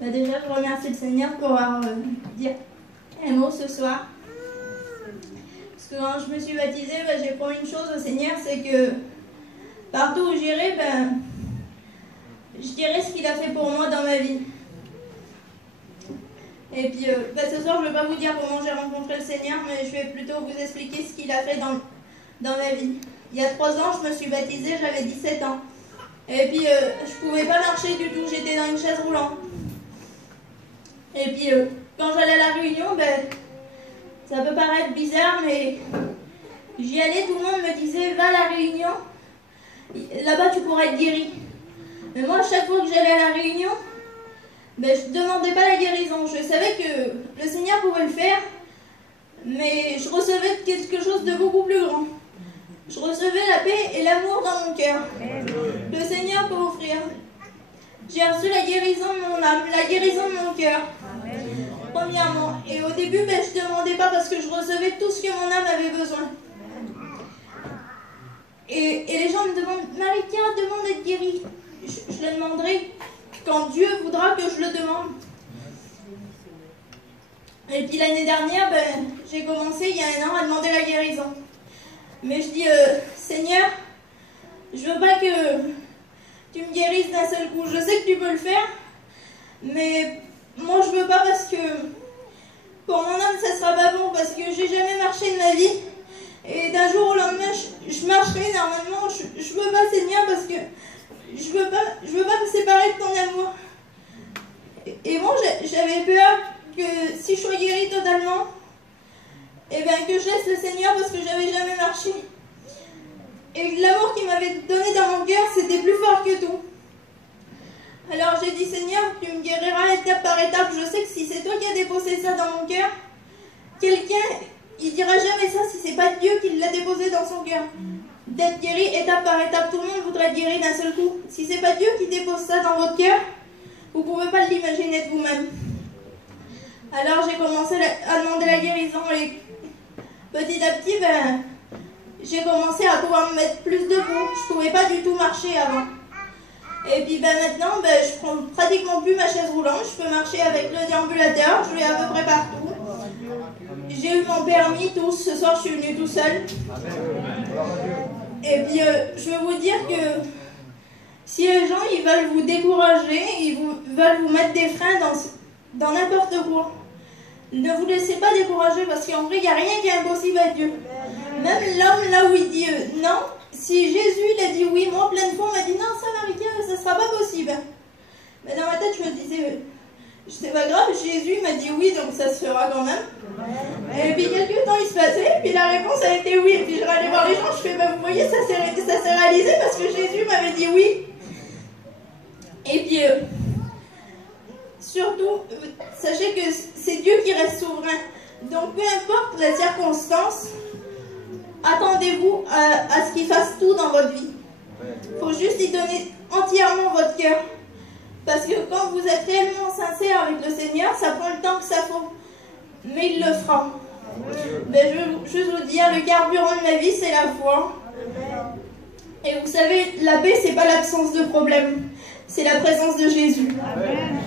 Déjà, je remercie le Seigneur pour avoir dire un mot ce soir. Parce que quand je me suis baptisée, j'ai promis une chose au Seigneur, c'est que partout où j'irai, je dirai ce qu'il a fait pour moi dans ma vie. Et puis, ce soir, je ne vais pas vous dire comment j'ai rencontré le Seigneur, mais je vais plutôt vous expliquer ce qu'il a fait dans ma vie. Il y a 3 ans, je me suis baptisée, j'avais 17 ans. Et puis, je ne pouvais pas marcher du tout, j'étais dans une chaise roulante. Et puis, quand j'allais à la réunion, ça peut paraître bizarre, mais j'y allais, tout le monde me disait « Va à la réunion, là-bas tu pourras être guéri ». Mais moi, à chaque fois que j'allais à la réunion, je ne demandais pas la guérison. Je savais que le Seigneur pouvait le faire, mais je recevais quelque chose de beaucoup plus grand. Je recevais la paix et l'amour dans mon cœur. Le Seigneur peut offrir. J'ai reçu la guérison de mon âme, la guérison de mon cœur, premièrement. Et au début, je ne demandais pas parce que je recevais tout ce que mon âme avait besoin. Et les gens me demandent, Marika, demande d'être guérie. Je le demanderai quand Dieu voudra que je le demande. Et puis l'année dernière, j'ai commencé il y a 1 an à demander la guérison. Mais je dis, Seigneur, je veux pas que tu me guérisses d'un seul coup. Je sais que tu peux le faire, mais moi je veux pas parce que pour mon âme ça sera pas bon, parce que j'ai jamais marché de ma vie. Et d'un jour au lendemain, je marcherai normalement. Je veux pas, Seigneur, parce que je veux pas me séparer de ton amour. Et moi, j'avais peur que si je sois guérie totalement, que je laisse le Seigneur parce que j'avais jamais marché. Et l'amour qu'il m'avait donné dans mon cœur, c'était plus fort que tout. Alors j'ai dit, Seigneur, tu me guériras étape par étape. Je sais que si c'est toi qui as déposé ça dans mon cœur, quelqu'un, il dira jamais ça si c'est pas Dieu qui l'a déposé dans son cœur. D'être guéri étape par étape, tout le monde voudrait être guéri d'un seul coup. Si c'est pas Dieu qui dépose ça dans votre cœur, vous pouvez pas l'imaginer de vous-même. Alors j'ai commencé à demander la guérison et petit à petit, j'ai commencé à pouvoir me mettre plus debout. Je pouvais pas du tout marcher avant. Et puis maintenant, je prends pratiquement plus ma chaise roulante. Je peux marcher avec le déambulateur, je vais à peu près partout. J'ai eu mon permis, tout. Ce soir, je suis venue tout seul. Et puis, je veux vous dire que si les gens ils veulent vous décourager, veulent vous mettre des freins dans n'importe quoi, ne vous laissez pas décourager parce qu'en vrai, il n'y a rien qui est impossible à Dieu. Même l'homme, là où il dit non, si Jésus il a dit oui, moi plein de fois on m'a dit non, ça Marika, ça ne sera pas possible. Mais dans ma tête, je me disais, c'est pas grave, Jésus m'a dit oui, donc ça se fera quand même. Et puis quelques temps il se passait, et puis la réponse a été oui. Et puis je allais voir les gens, je fais, vous voyez, ça s'est réalisé parce que Jésus m'avait dit oui. Et puis, surtout, sachez que c'est Dieu qui reste souverain. Donc peu importe la circonstance, attendez-vous à ce qu'il fasse tout dans votre vie. Il faut juste y donner entièrement votre cœur. Parce que quand vous êtes réellement sincère avec le Seigneur, ça prend le temps que ça faut. Mais il le fera. Je veux juste vous dire, le carburant de ma vie, c'est la foi. Et vous savez, la paix, c'est pas l'absence de problème. C'est la présence de Jésus. Amen.